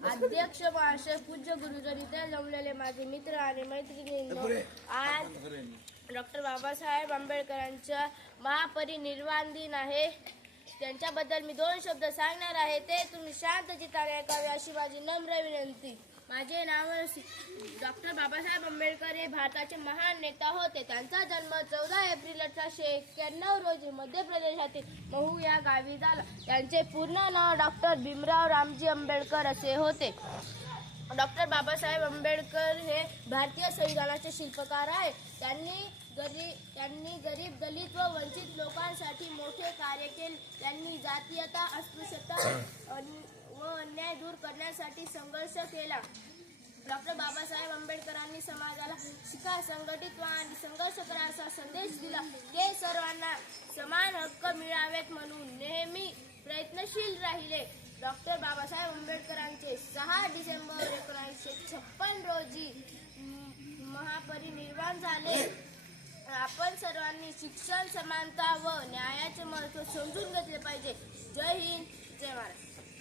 अध्यक्ष महाशय, पूज्य गुरुजन, इथे जमलेले माझे मित्र आणि मैत्रिणींनो, आज डॉक्टर बाबासाहेब आंबेडकरांचा महापरिनिर्वाण दिन आहे. त्यांच्याबद्दल मी 2 शब्द सांगणार आहे, ते तुम्ही शांत चित्ताने ऐकावे अशी माझी नम्र विनंती. माझे नाव डॉक्टर बाबासाहेब आंबेडकर हे भारताचे महान नेता होते. त्यांचा जन्म 14 एप्रिल 1891 रोजी मध्य प्रदेशातील महू या गावी झाला. त्यांचे पूर्ण नाव डॉक्टर भीमराव रामजी आंबेडकर असे होते. डॉक्टर बाबासाहेब आंबेडकर हे भारतीय संविधानाचे शिल्पकार आहे. त्यांनी गरीब, दलित व वंचित लोकांसाठी मोठे कार्य केले. त्यांनी जातीयता, अस्पृश्यता व अन्याय दूर करण्यासाठी संघर्ष केला. डॉक्टर बाबासाहेब आंबेडकरांनी समाजाला शिका, संघटित व्हा आणि संघर्ष करा असा संदेश दिला. ते सर्वांना समान हक्क मिळावेत म्हणून नेहमी प्रयत्नशील राहिले. डॉक्टर बाबासाहेब आंबेडकरांचे 6 डिसेंबर 1956 रोजी महापरिनिर्वाण झाले. आपण सर्वांनी शिक्षण, समानता व न्यायाचे महत्त्व समजून घेतले पाहिजे. जय हिंद, जय महाराष्ट्र.